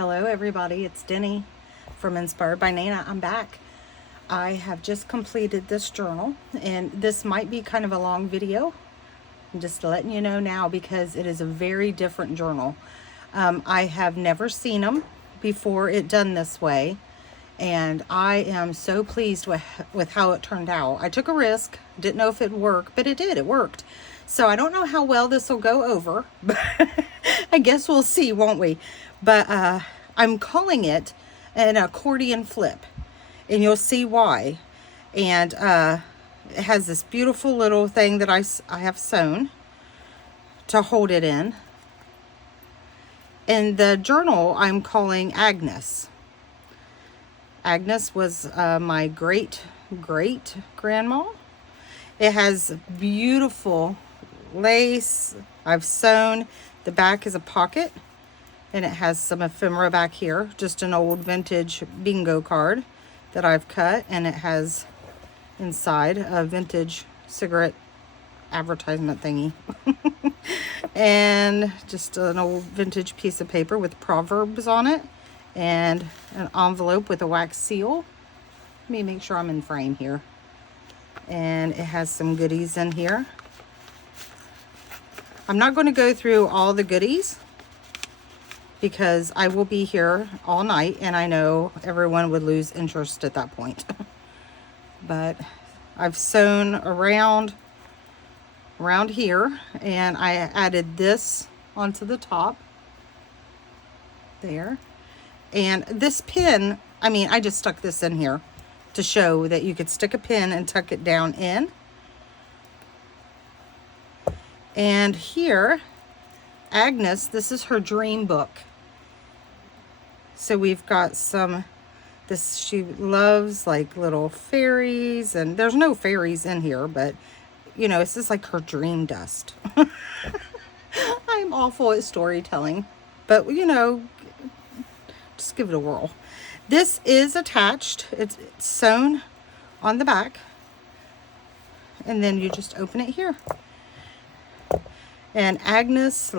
Hello everybody, it's Denny from Inspired by Nana. I'm back. I have just completed this journal, and this might be kind of a long video. I'm just letting you know now because it is a very different journal. I have never seen them before it done this way, and I am so pleased with how it turned out. I took a risk, didn't know if it'd work, but it did, it worked. So I don't know how well this will go over, but I guess we'll see, won't we? But I'm calling it an accordion flip, and you'll see why. And it has this beautiful little thing that I have sewn to hold it in. And the journal I'm calling Agnes. Agnes was my great grandma. It has beautiful lace I've sewn. The back is a pocket, and it has some ephemera back here, just an old vintage bingo card that I've cut, and it has inside a vintage cigarette advertisement thingy and just an old vintage piece of paper with proverbs on it, and an envelope with a wax seal. Let me make sure I'm in frame here. And it has some goodies in here. I'm not going to go through all the goodies because I will be here all night, and I know everyone would lose interest at that point. But I've sewn around here, and I added this onto the top there. And this pin, I just stuck this in here to show that you could stick a pin and tuck it down in. And here, Agnes, this is her dream book. So we've got she loves like little fairies, and there's no fairies in here, but this is like her dream dust. I'm awful at storytelling, but just give it a whirl. This is attached. It's sewn on the back, and then you just open it here. And Agnes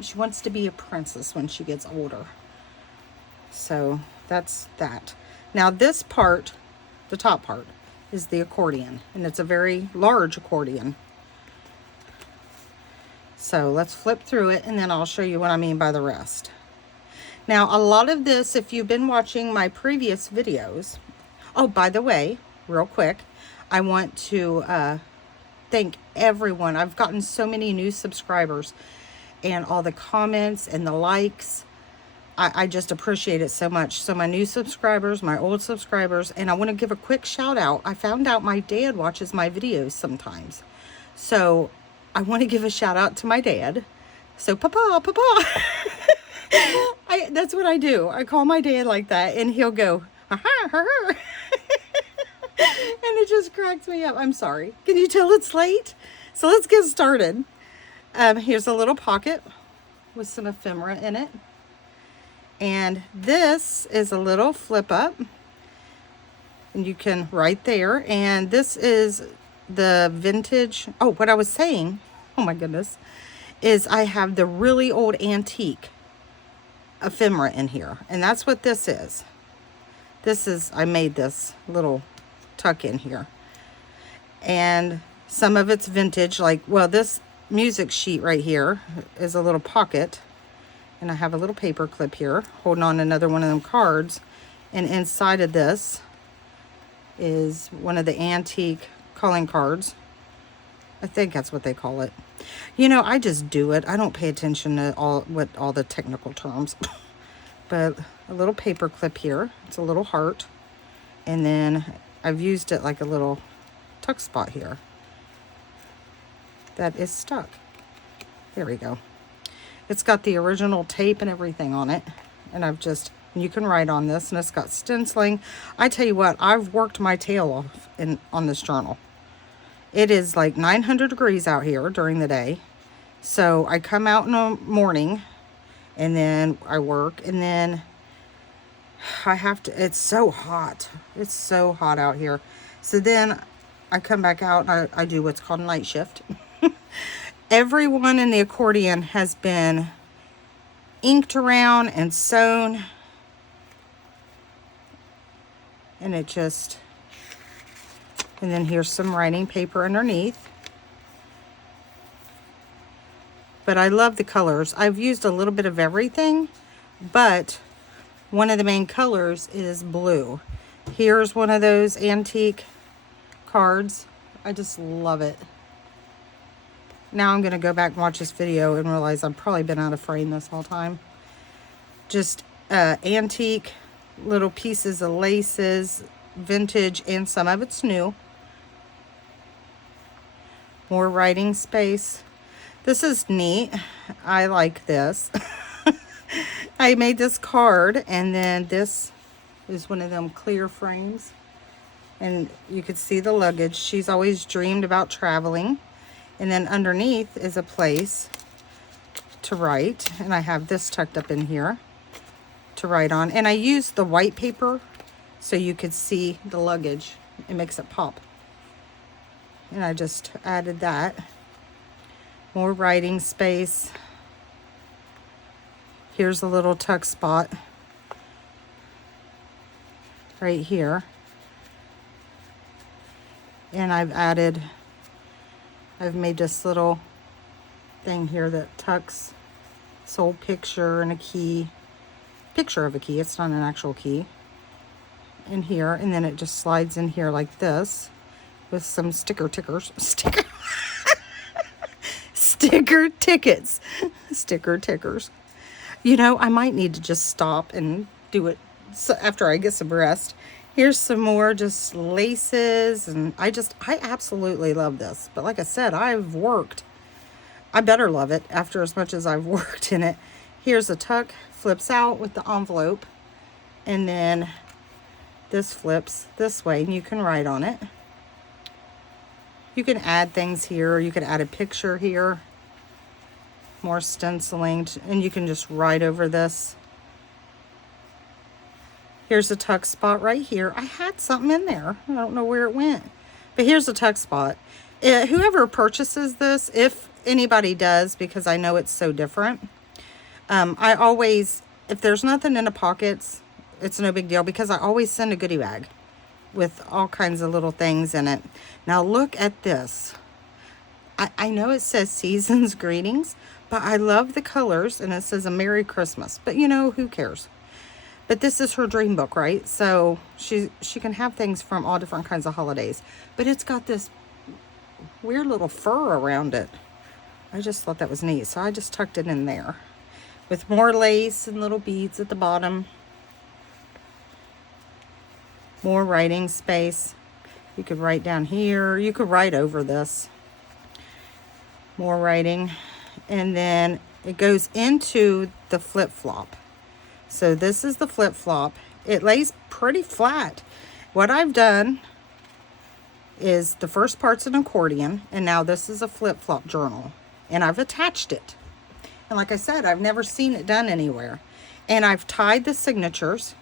she wants to be a princess when she gets older. So that's that. Now this part, the top part, is the accordion, and it's a very large accordion. So let's flip through it, and then I'll show you what I mean by the rest. Now, a lot of this, if you've been watching my previous videos, oh, by the way, real quick, I want to thank everyone. I've gotten so many new subscribers, and all the comments and the likes. I just appreciate it so much. So my new subscribers, my old subscribers, and I want to give a quick shout out. I found out my dad watches my videos sometimes. So I want to give a shout out to my dad. So Papa. That's what I do. I call my dad like that, and he'll go, and it just cracks me up. I'm sorry. Can you tell it's late? So let's get started. Here's a little pocket with some ephemera in it. And this is a little flip up, and you can right there. And this is the vintage. Oh, what I was saying, oh my goodness, is I have the really old antique ephemera in here, and that's what this is. I made this little tuck in here, and some of it's vintage, this music sheet right here is a little pocket, and I have a little paper clip here holding on another one of them cards, and inside of this is one of the antique calling cards. I think that's what they call it. I just do it. I don't pay attention to all the technical terms. But a little paper clip here. It's a little heart. And then I've used it like a little tuck spot here. That is stuck. There we go. It's got the original tape and everything on it. And you can write on this, and it's got stenciling. I tell you what, I've worked my tail off on this journal. It is like 900 degrees out here during the day. So I come out in the morning, and then I work, and then it's so hot. It's so hot out here. So then I come back out, and I do what's called a night shift. Everyone in the accordion has been inked around and sewn. And it just, and then here's some writing paper underneath. But I love the colors. I've used a little bit of everything, but one of the main colors is blue. Here's one of those antique cards. I just love it. Now I'm gonna go back and watch this video and realize I've probably been out of frame this whole time. Just antique little pieces of laces, vintage, and some of it's new. More writing space. This is neat. I like this. I made this card, and then this is one of them clear frames. And you could see the luggage. She's always dreamed about traveling. And then underneath is a place to write. And I have this tucked up in here to write on. And I used the white paper so you could see the luggage. It makes it pop. And I just added that. More writing space. Here's a little tuck spot right here. And I've made this little thing here that tucks this old picture and a key. Picture of a key. It's not an actual key. In here. And then it just slides in here like this with some sticker tickers. Sticker tickets. Sticker tickers. You know, I might need to just stop and do it after I get some rest. Here's some more just laces, and I absolutely love this. But like I said, I've worked. I better love it after as much as I've worked in it. Here's a tuck, flips out with the envelope, and then this flips this way, and you can write on it. You can add things here. You could add a picture here. More stenciling, and you can just write over this. Here's a tuck spot right here. I had something in there. I don't know where it went. But here's a tuck spot. Whoever purchases this, if anybody does, because I know it's so different, I always, if there's nothing in the pockets, it's no big deal, because I always send a goodie bag with all kinds of little things in it. Now look at this. I know it says Season's Greetings, but I love the colors, and it says a Merry Christmas. But you know, who cares? But this is her dream book, right? So she can have things from all different kinds of holidays. But it's got this weird little fur around it. I just thought that was neat. So I just tucked it in there with more lace and little beads at the bottom. More writing space. You could write down here. You could write over this. More writing. And then it goes into the flip-flop. So this is the flip-flop. It lays pretty flat. What I've done is the first part's an accordion, and now this is a flip-flop journal. And I've attached it. And like I said, I've never seen it done anywhere. And I've tied the signatures.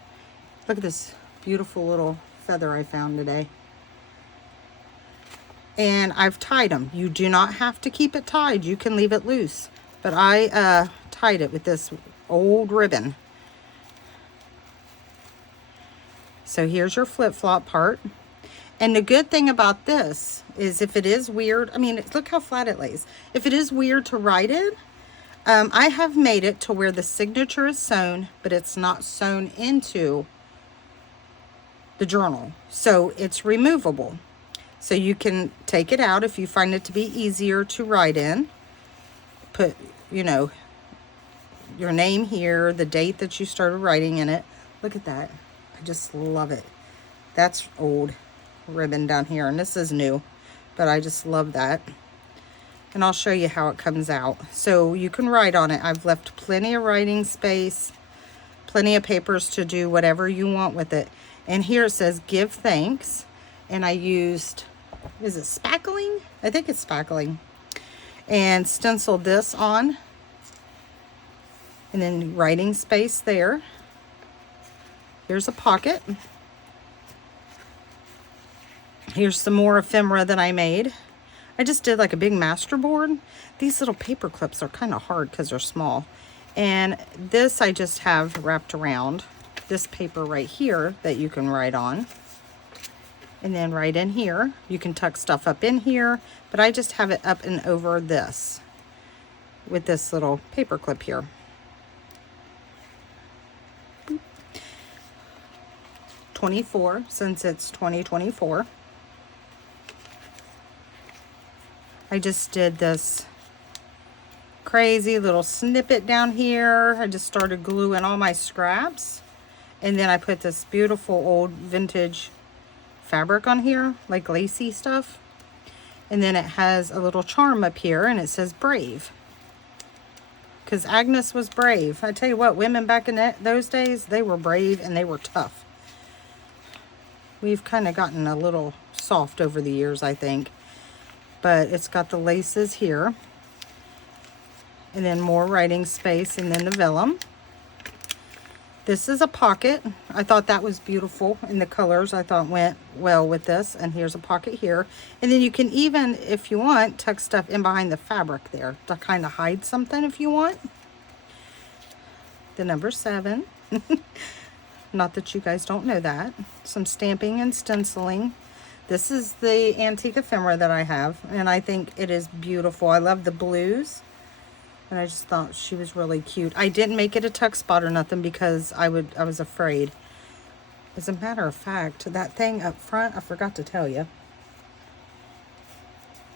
Look at this beautiful little feather I found today. And I've tied them. You do not have to keep it tied. You can leave it loose. But I tied it with this old ribbon. So here's your flip-flop part. And the good thing about this is if it is weird, I mean, look how flat it lays. If it is weird to write in, I have made it to where the signature is sewn, but it's not sewn into the journal. So it's removable. So you can take it out if you find it to be easier to write in. Put, you know, your name here, the date that you started writing in it. Look at that. I just love it. That's old ribbon down here, and this is new, but I just love that. And I'll show you how it comes out. So you can write on it. I've left plenty of writing space, plenty of papers to do whatever you want with it. And here it says give thanks, and I used, is it spackling? I think it's spackling. And stenciled this on, and then writing space there. Here's a pocket. Here's some more ephemera that I made. I just did like a big master board. These little paper clips are kind of hard because they're small. And this I just have wrapped around this paper right here that you can write on. And then right in here, you can tuck stuff up in here, but I just have it up and over this with this little paper clip here. 24, since it's 2024. I just did this crazy little snippet down here. I just started gluing all my scraps. And then I put this beautiful old vintage fabric on here, like lacy stuff. And then it has a little charm up here and it says brave. Because Agnes was brave. I tell you what, women back in those days, they were brave and they were tough. We've kind of gotten a little soft over the years, I think. But it's got the laces here. And then more writing space, and then the vellum. This is a pocket. I thought that was beautiful, and the colors I thought went well with this. And here's a pocket here. And then you can even, if you want, tuck stuff in behind the fabric there to kind of hide something if you want. The number 7. Not that you guys don't know that. Some stamping and stenciling. This is the antique ephemera that I have, and I think it is beautiful. I love the blues, and I just thought she was really cute. I didn't make it a tuck spot or nothing because I was afraid. As a matter of fact, that thing up front, I forgot to tell you.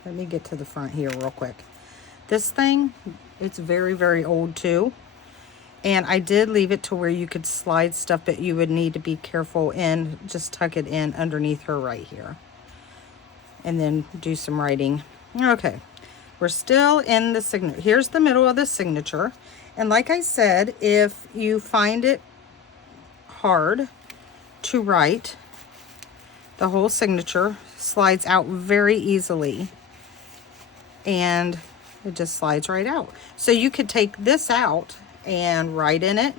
Let me get to the front here real quick. This thing, it's very, very old too. And I did leave it to where you could slide stuff, but you would need to be careful and just tuck it in underneath her right here. And then do some writing. Okay, we're still in the signature. Here's the middle of the signature. And like I said, if you find it hard to write, the whole signature slides out very easily. And it just slides right out. So you could take this out and write in it,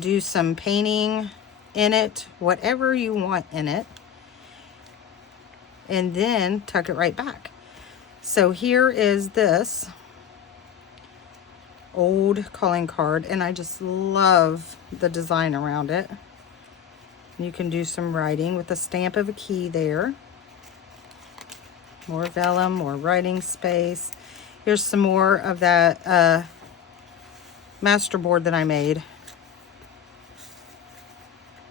do some painting in it, whatever you want in it, and then tuck it right back. So here is this old calling card, and I just love the design around it. You can do some writing with the stamp of a key there. More vellum, more writing space. Here's some more of that masterboard that I made.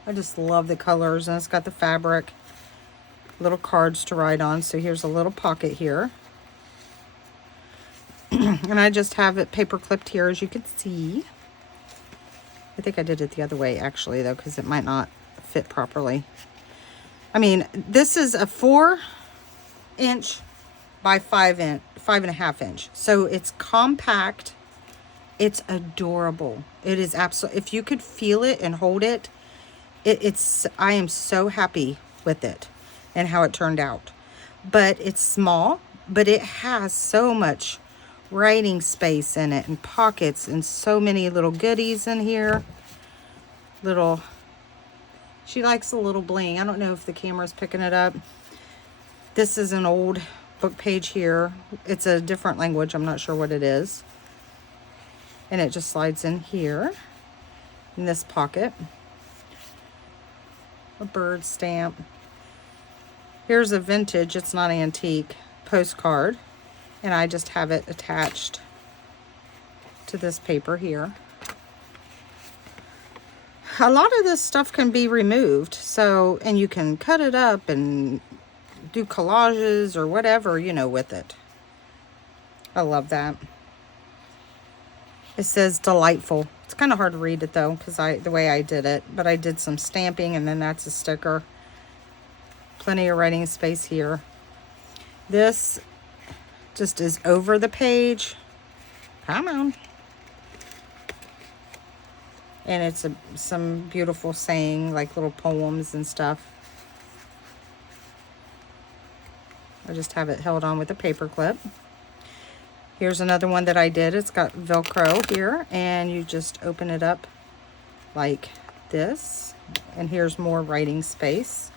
I just love the colors, and it's got the fabric, little cards to write on. So here's a little pocket here. And I just have it paper clipped here, as you can see. I think I did it the other way actually though, because it might not fit properly. I mean, this is a 4" by 5.5 inch. So it's compact. It's adorable. It is absolutely, if you could feel it and hold it, I am so happy with it and how it turned out. But it's small, but it has so much writing space in it and pockets and so many little goodies in here. She likes a little bling. I don't know if the camera's picking it up. This is an old book page here. It's a different language. I'm not sure what it is. And it just slides in here in this pocket. A bird stamp. Here's a vintage, it's not antique, postcard. And I just have it attached to this paper here. A lot of this stuff can be removed, so, and you can cut it up and do collages or whatever, you know, with it. I love that. It says delightful. It's kind of hard to read it though, because the way I did it, but I did some stamping, and then that's a sticker. Plenty of writing space here. This just is over the page. Come on. And it's some beautiful saying, like little poems and stuff. I just have it held on with a paper clip. Here's another one that I did. It's got Velcro here, and you just open it up like this. And here's more writing space.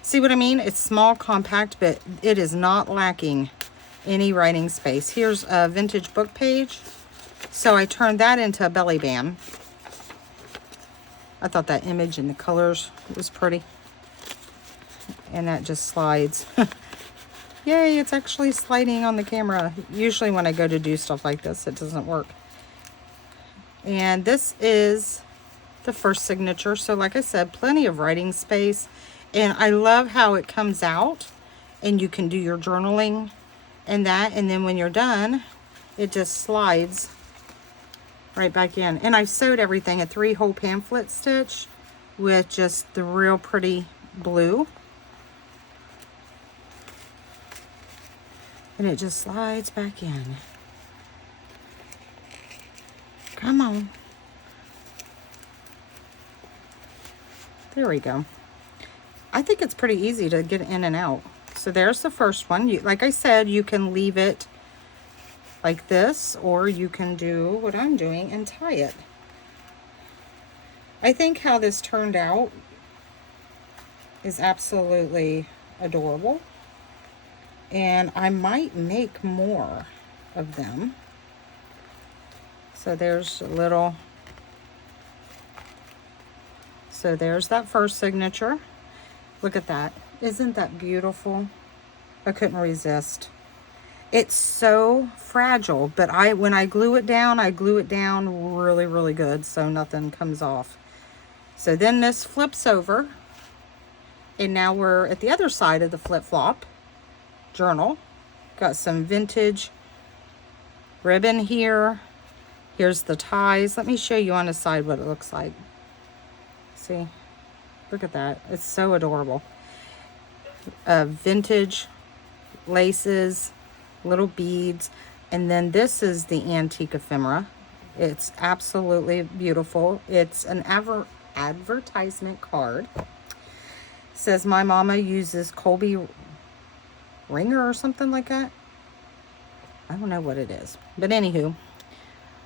See what I mean? It's small, compact, but it is not lacking any writing space. Here's a vintage book page. So I turned that into a belly band. I thought that image and the colors was pretty. And that just slides. Yay, it's actually sliding on the camera. Usually when I go to do stuff like this, it doesn't work. And this is the first signature. So like I said, plenty of writing space. And I love how it comes out and you can do your journaling and that. And then when you're done, it just slides right back in. And I've sewed everything a 3-hole pamphlet stitch with just the real pretty blue. And it just slides back in. Come on. There we go. I think it's pretty easy to get in and out. So there's the first one. Like I said, you can leave it like this, or you can do what I'm doing and tie it. I think how this turned out is absolutely adorable. And I might make more of them. So there's a little, so there's that first signature. Look at that. Isn't that beautiful? I couldn't resist. It's so fragile, but when I glue it down really, really good so nothing comes off. So then this flips over, and now we're at the other side of the flip-flop journal. Got some vintage ribbon here. Here's the ties. Let me show you on the side what it looks like. See? Look at that. It's so adorable. Vintage laces, little beads, and then this is the antique ephemera. It's absolutely beautiful. It's an advertisement card. It says my mama uses Colby Ringer or something like that. I don't know what it is, but anywho,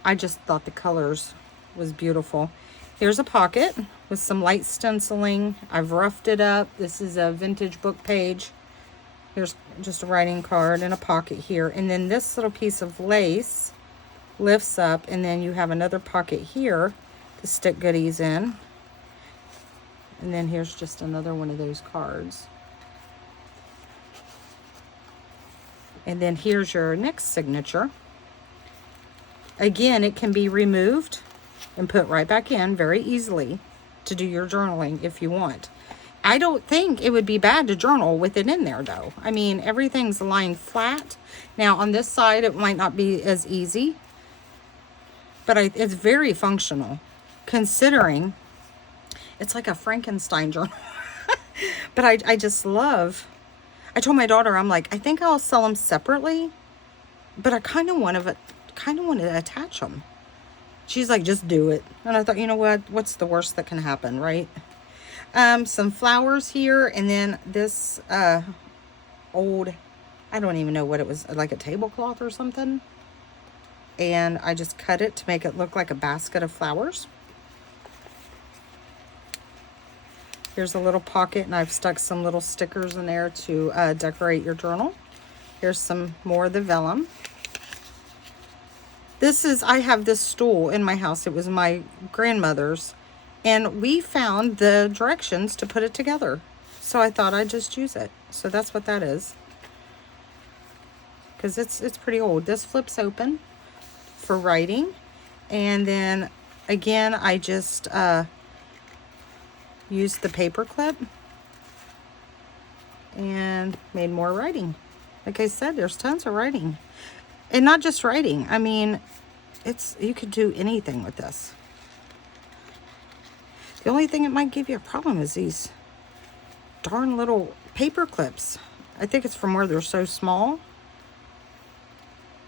I just thought the colors was beautiful. Here's a pocket with some light stenciling. I've roughed it up. This is a vintage book page. Here's just a writing card and a pocket here. And then this little piece of lace lifts up, and then you have another pocket here to stick goodies in. And then here's just another one of those cards. And then here's your next signature. Again, it can be removed and put right back in very easily to do your journaling if you want. I don't think it would be bad to journal with it in there though. I mean, everything's lying flat. Now on this side, it might not be as easy, but it's very functional considering it's like a Frankenstein journal. But I just love, I told my daughter, I'm like, I think I'll sell them separately, but I kind of want to attach them. She's like, just do it. And I thought, you know what? What's the worst that can happen, right? Some flowers here, and then this old, I don't even know what it was, like a tablecloth or something. And I just cut it to make it look like a basket of flowers. Here's a little pocket, and I've stuck some little stickers in there to decorate your journal. Here's some more of the vellum. I have this stool in my house. It was my grandmother's, and we found the directions to put it together. So I thought I'd just use it. So that's what that is. Because it's pretty old. This flips open for writing. And then again, I just used the paper clip and made more writing. Like I said, there's tons of writing. And not just writing. I mean, you could do anything with this. The only thing that might give you a problem is these darn little paper clips. I think it's from where they're so small.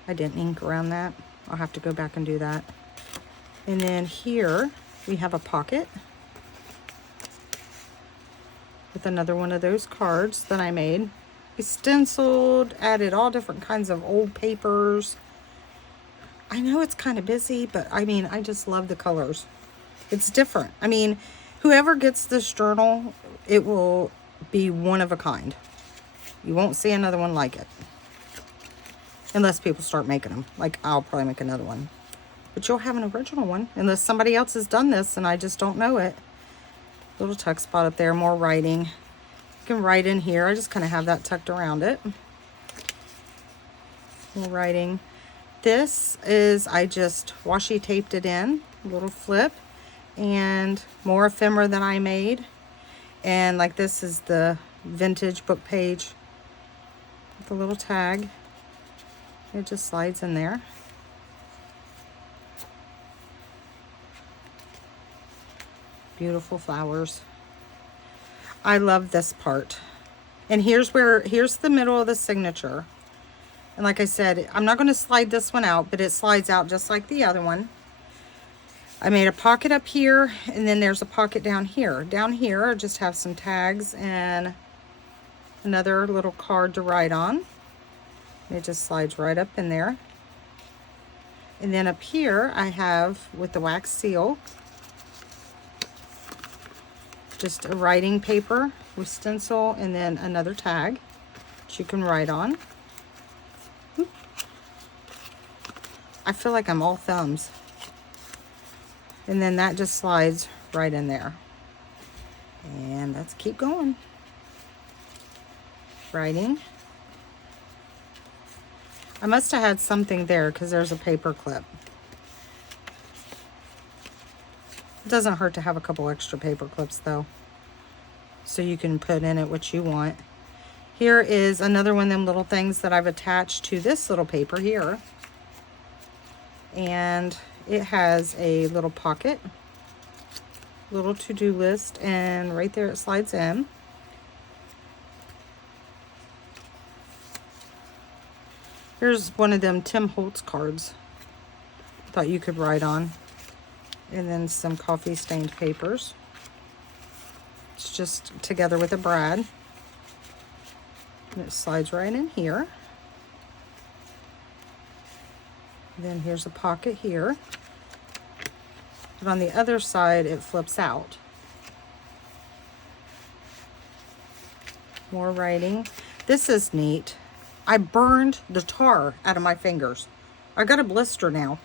I didn't ink around that. I'll have to go back and do that. And then here we have a pocket with another one of those cards that I made. I stenciled, added all different kinds of old papers. I know it's kind of busy, but I mean, I just love the colors. It's different. I mean, whoever gets this journal, it will be one of a kind. You won't see another one like it. Unless people start making them. Like, I'll probably make another one. but you'll have an original one unless somebody else has done this and I just don't know it. Little tuck spot up there, more writing. You can write in here. I just kind of have that tucked around it. More writing. This is, I just washi taped it in, a little flip, and more ephemera that I made. And like this is the vintage book page with a little tag. It just slides in there. Beautiful flowers. I love this part. And here's the middle of the signature. And like I said, I'm not going to slide this one out, but it slides out just like the other one. I made a pocket up here, and then there's a pocket down here. Down here, I just have some tags and another little card to write on. It just slides right up in there. And then up here, I have, with the wax seal, just a writing paper with stencil, and then another tag that you can write on. I feel like I'm all thumbs. And then that just slides right in there. And let's keep going. Writing. I must have had something there because there's a paper clip. It doesn't hurt to have a couple extra paper clips though, so you can put in it what you want. Here is another one of them little things that I've attached to this little paper here. And it has a little pocket, little to-do list, and right there it slides in. Here's one of them Tim Holtz cards. Thought you could write on. And then some coffee stained papers. It's just together with a brad. And it slides right in here. Then here's a pocket here. But on the other side, it flips out. More writing. This is neat. I burned the tar out of my fingers. I got a blister now.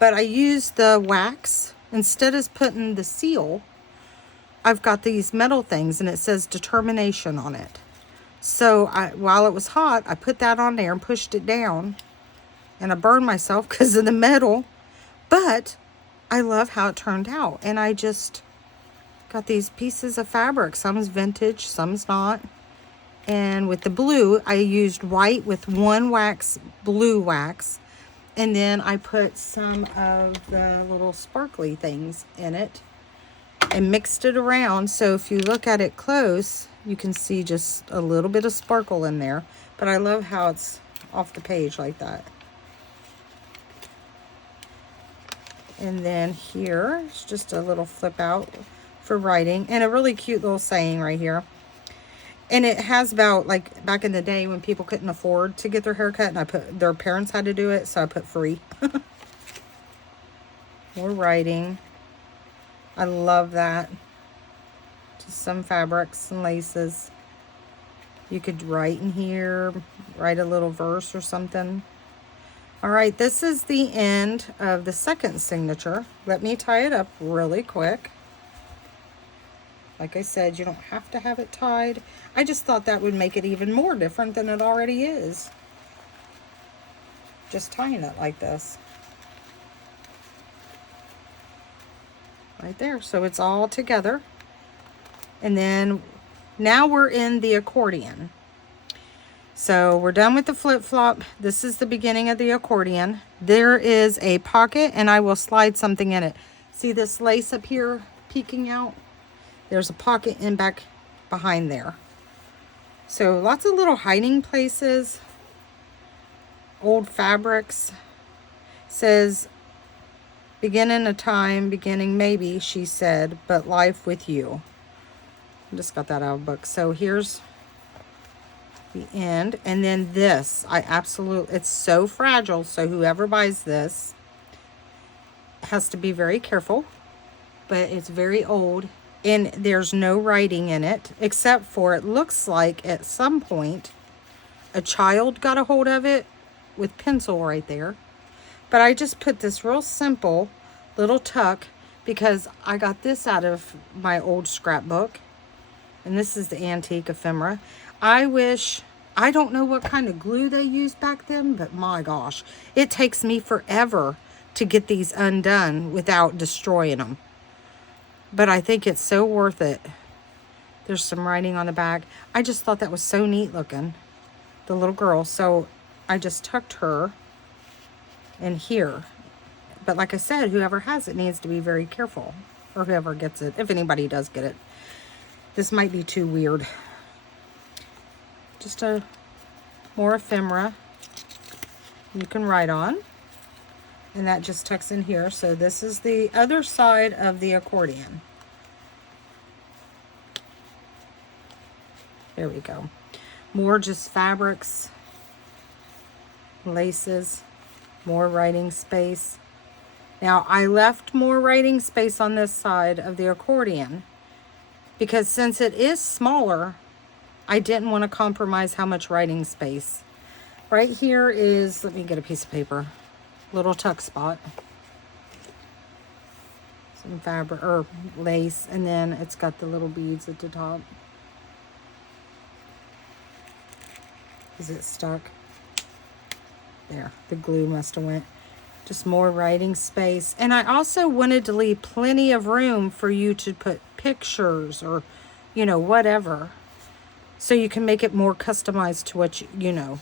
But I used the wax. Instead of putting the seal, I've got these metal things and it says determination on it. So while it was hot, I put that on there and pushed it down. And I burned myself because of the metal. But I love how it turned out. And I just got these pieces of fabric. Some's vintage, some's not. And with the blue, I used white with one wax, blue wax. And then I put some of the little sparkly things in it and mixed it around. So if you look at it close, you can see just a little bit of sparkle in there. But I love how it's off the page like that. And then here, it's just a little flip out for writing. And a really cute little saying right here. And it has about, like, back in the day when people couldn't afford to get their hair cut, and their parents had to do it, so I put free. More writing. I love that. Just some fabrics and laces. You could write in here, write a little verse or something. All right, this is the end of the second signature. Let me tie it up really quick. Like I said, you don't have to have it tied. I just thought that would make it even more different than it already is. Just tying it like this. Right there. So it's all together. And then now we're in the accordion. So we're done with the flip-flop. This is the beginning of the accordion. There is a pocket and I will slide something in it. See this lace up here peeking out? There's a pocket in back behind there. So lots of little hiding places. Old fabrics. Says, beginning a time, beginning maybe, she said, but life with you. I just got that out of a book. So here's the end. And then this, it's so fragile. So whoever buys this has to be very careful. But it's very old. And there's no writing in it, except for it looks like at some point a child got a hold of it with pencil right there. But I just put this real simple little tuck because I got this out of my old scrapbook. And this is the antique ephemera. I don't know what kind of glue they used back then, but my gosh, it takes me forever to get these undone without destroying them. But I think it's so worth it. There's some writing on the back. I just thought that was so neat looking, the little girl. So I just tucked her in here. But like I said, whoever has it needs to be very careful, or whoever gets it, if anybody does get it. This might be too weird. Just a more ephemera you can write on. And that just tucks in here. So this is the other side of the accordion. There we go. More just fabrics, laces, more writing space. Now I left more writing space on this side of the accordion because since it is smaller, I didn't want to compromise how much writing space. Right here is, let me get a piece of paper, little tuck spot. Some fabric or lace, and then it's got the little beads at the top. Is it stuck? There, the glue must have went. Just more writing space. And I also wanted to leave plenty of room for you to put pictures or, you know, whatever. So you can make it more customized to what you know,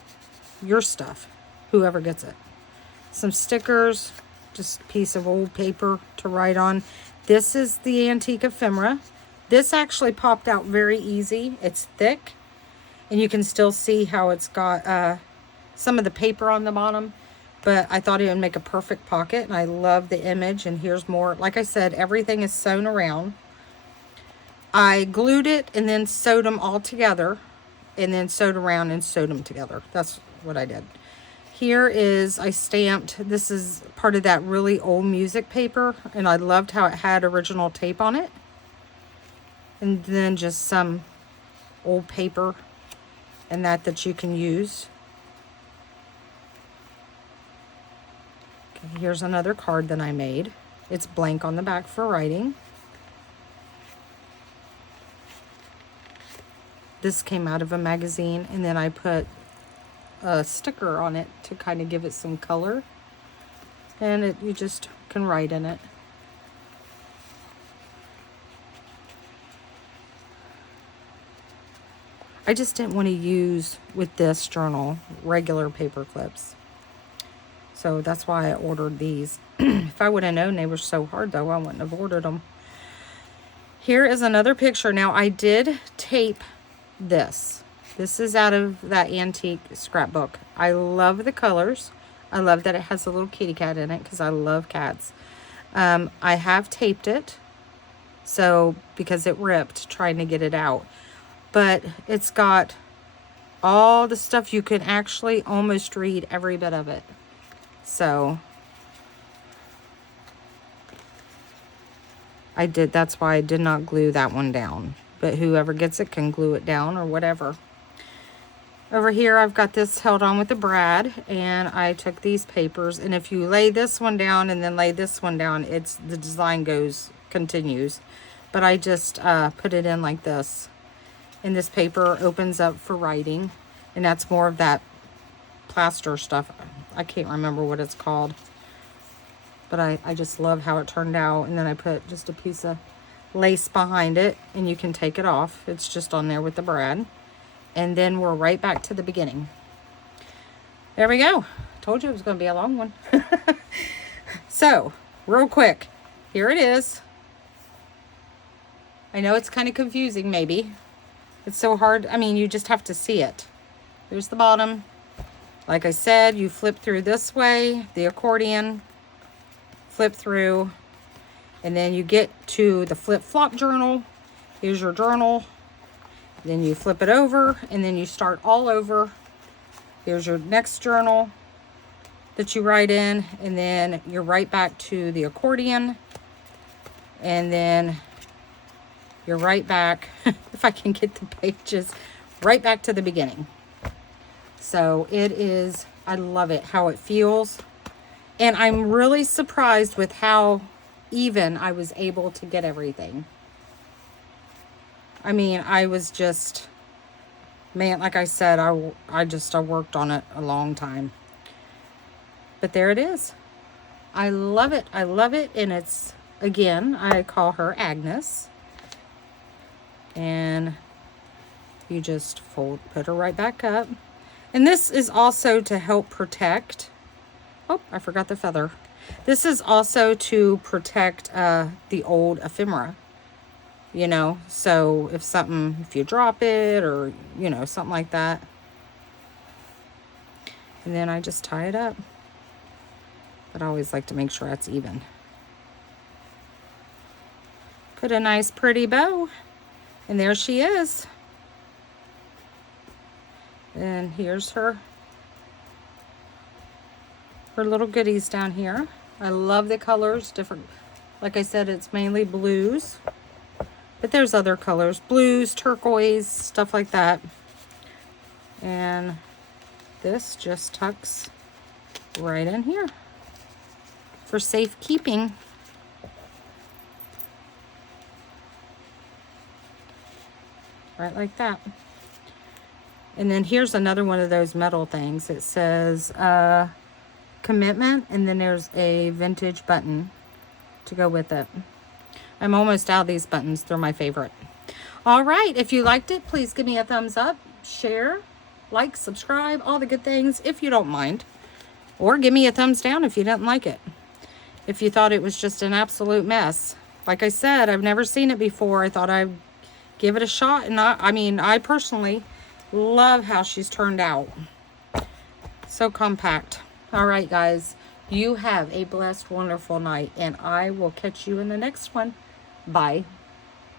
your stuff, whoever gets it. Some stickers, just a piece of old paper to write on. This is the antique ephemera. This actually popped out very easy. It's thick, and you can still see how it's got some of the paper on the bottom, but I thought it would make a perfect pocket, and I love the image. And here's more. Like I said, everything is sewn around. I glued it and then sewed them all together, and then sewed around and sewed them together. That's what I did. Here is, I stamped, this is part of that really old music paper, and I loved how it had original tape on it. And then just some old paper and that you can use. Okay, here's another card that I made. It's blank on the back for writing. This came out of a magazine, and then I put a sticker on it to kind of give it some color. And you just can write in it. I just didn't want to use, with this journal, regular paper clips. So that's why I ordered these. If I would have known they were so hard, though, I wouldn't have ordered them. Here is another picture. Now, I did tape this. This is out of that antique scrapbook. I love the colors. I love that it has a little kitty cat in it because I love cats. I have taped it, so because it ripped trying to get it out. But it's got all the stuff. You can actually almost read every bit of it. So I did. That's why I did not glue that one down. But whoever gets it can glue it down or whatever. Over here, I've got this held on with a brad, and I took these papers. And if you lay this one down and then lay this one down, the design continues. But I just put it in like this. And this paper opens up for writing, and that's more of that plaster stuff. I can't remember what it's called, but I just love how it turned out. And then I put just a piece of lace behind it, and you can take it off. It's just on there with the brad. And then we're right back to the beginning. There we go. Told you it was going to be a long one. So, real quick, here it is. I know it's kind of confusing, maybe. It's so hard. I mean, you just have to see it. Here's the bottom. Like I said, you flip through this way, the accordion, flip through, and then you get to the flip-flop journal. Here's your journal. Then you flip it over, and then you start all over. Here's your next journal that you write in, and then you're right back to the accordion, and then you're right back, if I can get the pages, right back to the beginning. So it is, I love it, how it feels. And I'm really surprised with how even I was able to get everything. I mean, I was just, man, like I said, I worked on it a long time. But there it is. I love it. I love it. And it's, again, I call her Agnes. And you just put her right back up. And this is also to help protect. Oh, I forgot the feather. This is also to protect the old ephemera. You know, so if you drop it or, you know, something like that. And then I just tie it up. But I always like to make sure it's even. Put a nice pretty bow. And there she is. And here's her little goodies down here. I love the colors, different. Like I said, it's mainly blues. But there's other colors, blues, turquoise, stuff like that. And this just tucks right in here for safekeeping. Right like that. And then here's another one of those metal things. It says commitment, and then there's a vintage button to go with it. I'm almost out of these buttons. They're my favorite. All right. If you liked it, please give me a thumbs up, share, like, subscribe, all the good things if you don't mind. Or give me a thumbs down if you didn't like it. If you thought it was just an absolute mess. Like I said, I've never seen it before. I thought I'd give it a shot. And I mean, I personally love how she's turned out. So compact. All right, guys. You have a blessed, wonderful night. And I will catch you in the next one. Bye.